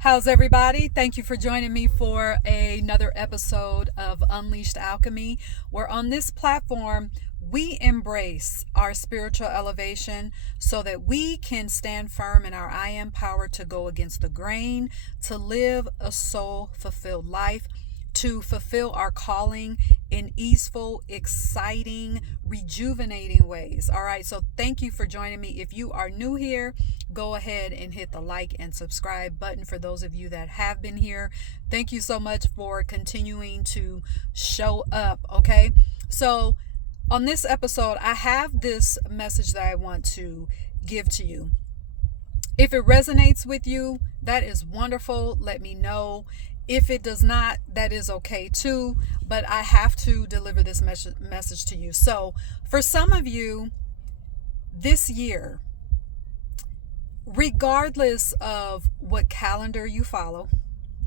How's everybody? Thank you for joining me for another episode of Unleashed Alchemy, where on this platform we embrace our spiritual elevation so that we can stand firm in our I am power to go against the grain, to live a soul-fulfilled life, to fulfill our calling in easeful, exciting, rejuvenating ways. All right, so thank you for joining me. If you are new here, go ahead and hit the like and subscribe button. For those of you that have been here, thank you so much for continuing to show up. Okay, so on this episode, I have this message that I want to give to you. If it resonates with you, that is wonderful. Let me know. If it does not, that is okay too, but I have to deliver this message to you. So for some of you, this year, regardless of what calendar you follow,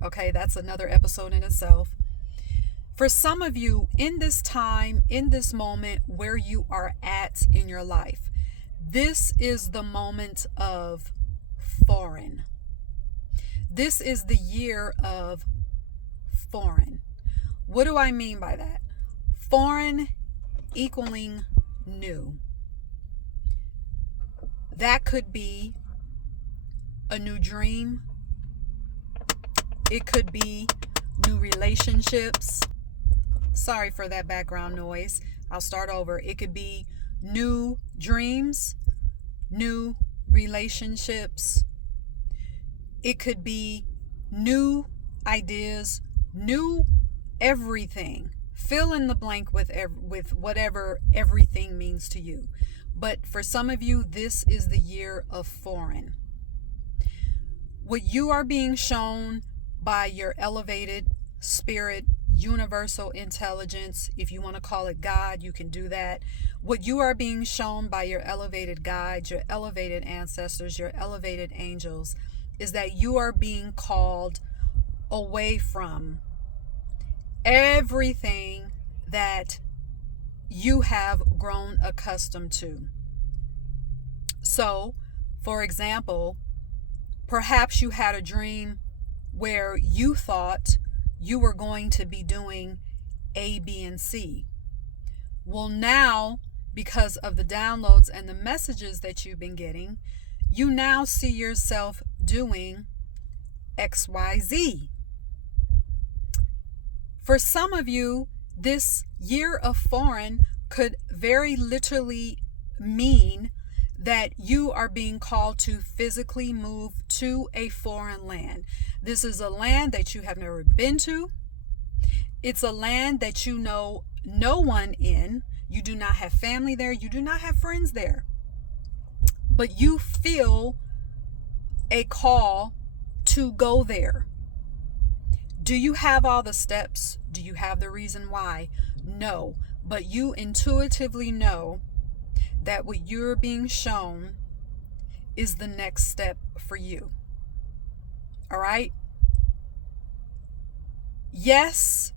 okay, that's another episode in itself. For some of you, in this time, in this moment where you are at in your life, this is the moment of foreign. This is the year of foreign. What do I mean by that? Foreign equaling new. That could be a new dream. It could be new relationships. Sorry for that background noise. I'll start over. It could be new dreams, new relationships. It could be new ideas, new everything. Fill in the blank with whatever everything means to you. But for some of you, this is the year of foreign. What you are being shown by your elevated spirit, universal intelligence, if you want to call it God, you can do that. What you are being shown by your elevated guides, your elevated ancestors, your elevated angels, is that you are being called away from everything that you have grown accustomed to. So, for example, perhaps you had a dream where you thought you were going to be doing A, B, and C. Well, now, because of the downloads and the messages that you've been getting, you now see yourself doing X, Y, Z. For some of you, this year of foreign could very literally mean that you are being called to physically move to a foreign land. This is a land that you have never been to. It's a land that you know no one in. You do not have family there. You do not have friends there. But you feel a call to go there. Do you have all the steps? Do you have the reason why? No. But you intuitively know that what you're being shown is the next step for you. All right? Yes,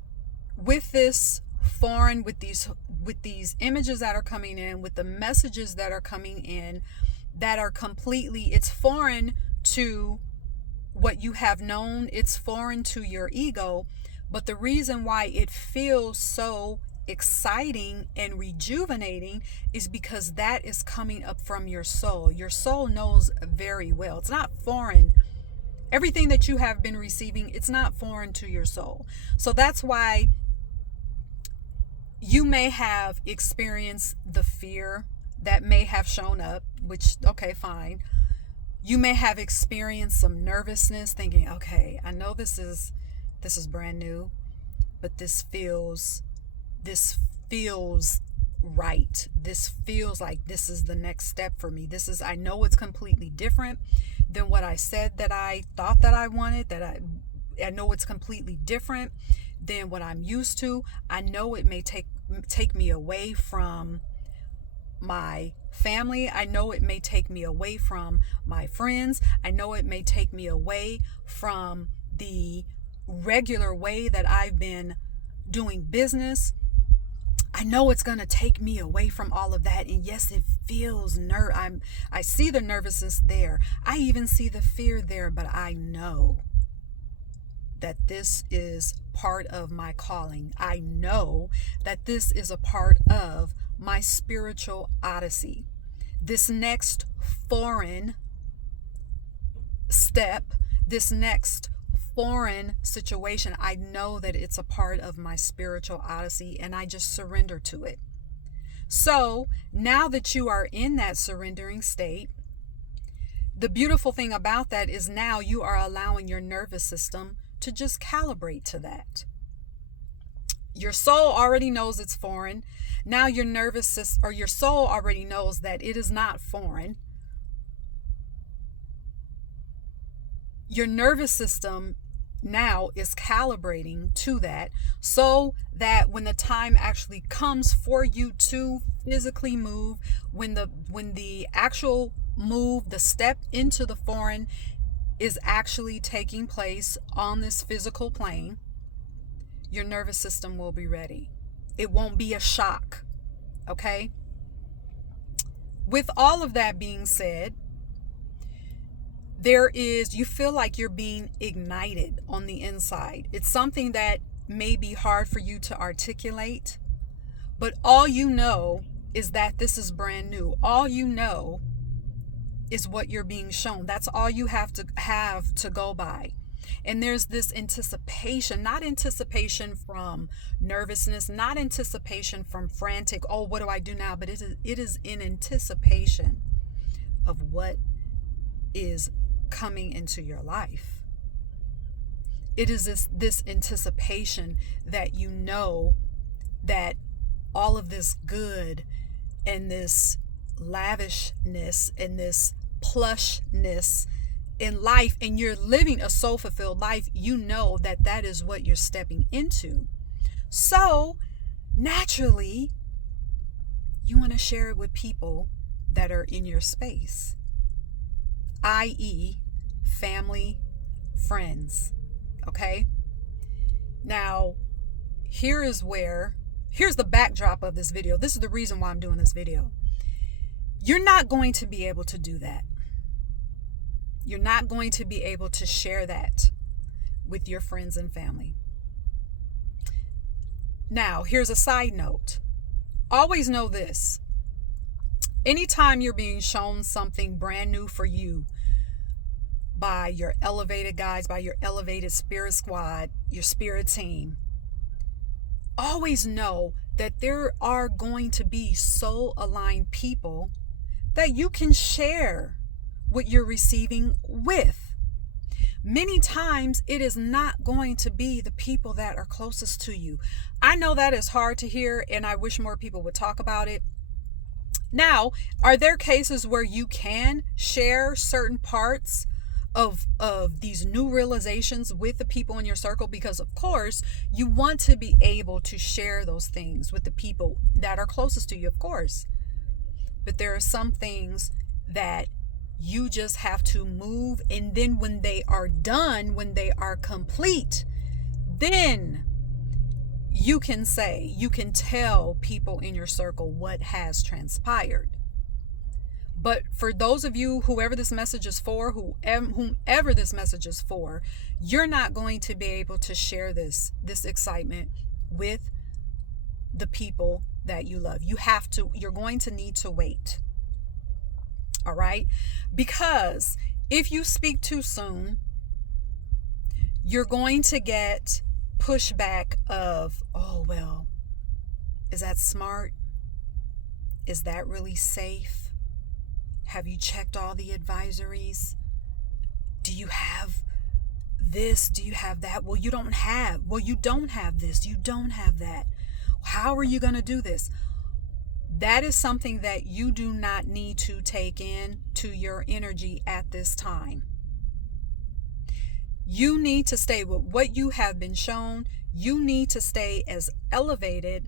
with this foreign, with these images that are coming in, with the messages that are coming in, that are completely, it's foreign to what you have known, it's foreign to your ego, but the reason why it feels so exciting and rejuvenating is because that is coming up from your soul. Your soul knows very well. It's not foreign. Everything that you have been receiving, it's not foreign to your soul. So that's why you may have experienced the fear that may have shown up, which, okay, fine. You may have experienced some nervousness, thinking, okay, I know this is brand new, but this feels right. This feels like this is the next step for me. I know it's completely different than what I said that I thought that I wanted, I know it's completely different than what I'm used to. I know it may take me away from my family. I know it may take me away from my friends. I know it may take me away from the regular way that I've been doing business. I know it's going to take me away from all of that. And yes, it feels I see the nervousness there. I even see the fear there, but I know that this is part of my calling. I know that this is a part of my spiritual odyssey. This next foreign step, this next foreign situation, I know that it's a part of my spiritual odyssey, and I just surrender to it. So now that you are in that surrendering state, the beautiful thing about that is now you are allowing your nervous system to just calibrate to that. Your soul already knows it's foreign. Now your nervous system or your soul already knows that it is not foreign. Your nervous system now is calibrating to that, so that when the time actually comes for you to physically move, when the actual move, the step into the foreign is actually taking place on this physical plane, your nervous system will be ready. It won't be a shock. Okay? With all of that being said, you feel like you're being ignited on the inside. It's something that may be hard for you to articulate, but all you know is that this is brand new. All you know is what you're being shown. That's all you have to go by. And there's this anticipation, not anticipation from nervousness, not anticipation from frantic, oh, what do I do now? But it is in anticipation of what is coming into your life. It is this anticipation that you know that all of this good and this lavishness and this plushness in life, and you're living a soul-fulfilled life, you know that that is what you're stepping into. So naturally, you want to share it with people that are in your space, i.e., family, friends. Okay? Now, here's the backdrop of this video. This is the reason why I'm doing this video. You're not going to be able to do that. You're not going to be able to share that with your friends and family. Now, here's a side note. Always know this. Anytime you're being shown something brand new for you by your elevated guides, by your elevated spirit squad, your spirit team, always know that there are going to be soul-aligned people that you can share what you're receiving with. Many times it is not going to be the people that are closest to you. I know that is hard to hear, and I wish more people would talk about it. Now, are there cases where you can share certain parts of these new realizations with the people in your circle? Because of course you want to be able to share those things with the people that are closest to you, of course. But there are some things that you just have to move, and then when they are done, when they are complete, then you can tell people in your circle what has transpired. But for those of you, whoever this message is for, whomever this message is for, you're not going to be able to share this excitement with the people that you love. You're going to need to wait. All right? Because if you speak too soon, you're going to get pushback of, oh, well, is that smart? Is that really safe? Have you checked all the advisories? Do you have this? Do you have that? Well, you don't have this. You don't have that. How are you going to do this? That is something that you do not need to take in to your energy at this time. You need to stay with what you have been shown. You need to stay as elevated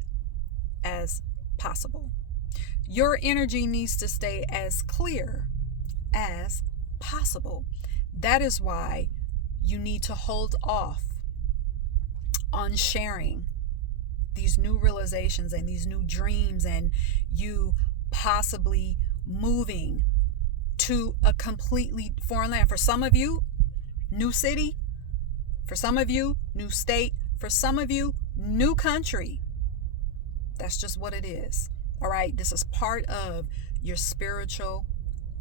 as possible. Your energy needs to stay as clear as possible. That is why you need to hold off on sharing these new realizations and these new dreams, and you possibly moving to a completely foreign land. For some of you, new city. For some of you, new state. For some of you, new country. That's just what it is. All right. This is part of your spiritual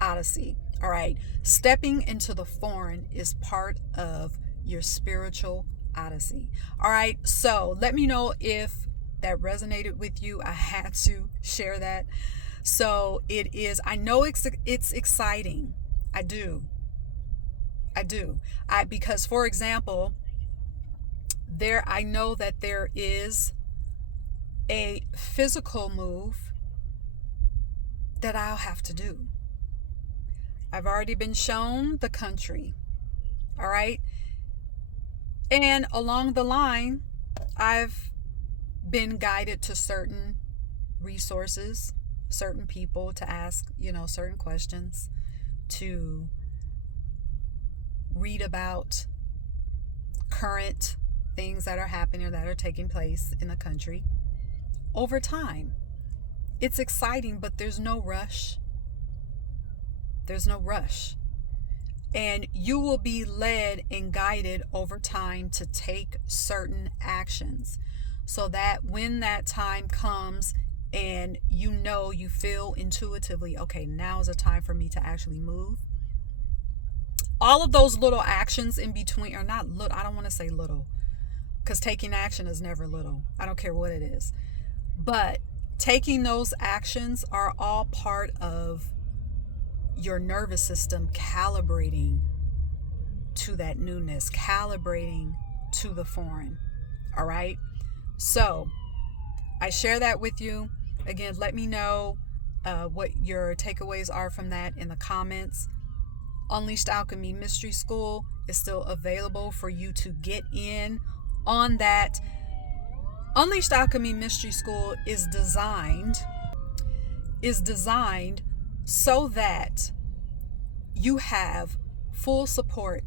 odyssey. All right. Stepping into the foreign is part of your spiritual odyssey. All right. So let me know if that resonated with you. I had to share that. So it is, I know it's exciting. I do. Because for example, I know that there is a physical move that I'll have to do. I've already been shown the country. All right. And along the line, I've been guided to certain resources, certain people to ask, certain questions, to read about current things that are happening or that are taking place in the country over time. It's exciting, but there's no rush. And you will be led and guided over time to take certain actions so that when that time comes and you feel intuitively, okay, now is the time for me to actually move. All of those little actions in between are not little. I don't want to say little, because taking action is never little. I don't care what it is. But taking those actions are all part of your nervous system calibrating to that newness, calibrating to the foreign. All right. So I share that with you. Again, let me know what your takeaways are from that in the comments. Unleashed Alchemy Mystery School is still available for you to get in on that. Unleashed Alchemy Mystery School is designed so that you have full support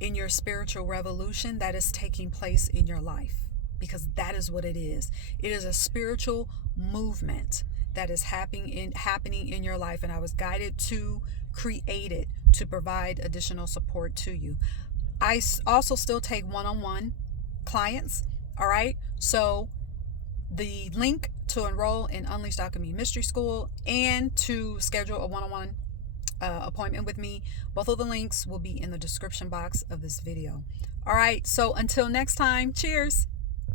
in your spiritual revolution that is taking place in your life, because that is what it is. It is a spiritual movement that is happening in your life, and I was guided to create it to provide additional support to you. I also still take one-on-one clients. All right. So the link to enroll in Unleashed Alchemy Mystery School and to schedule a one-on-one appointment with me, both of the links will be in the description box of this video. All right. So until next time, cheers.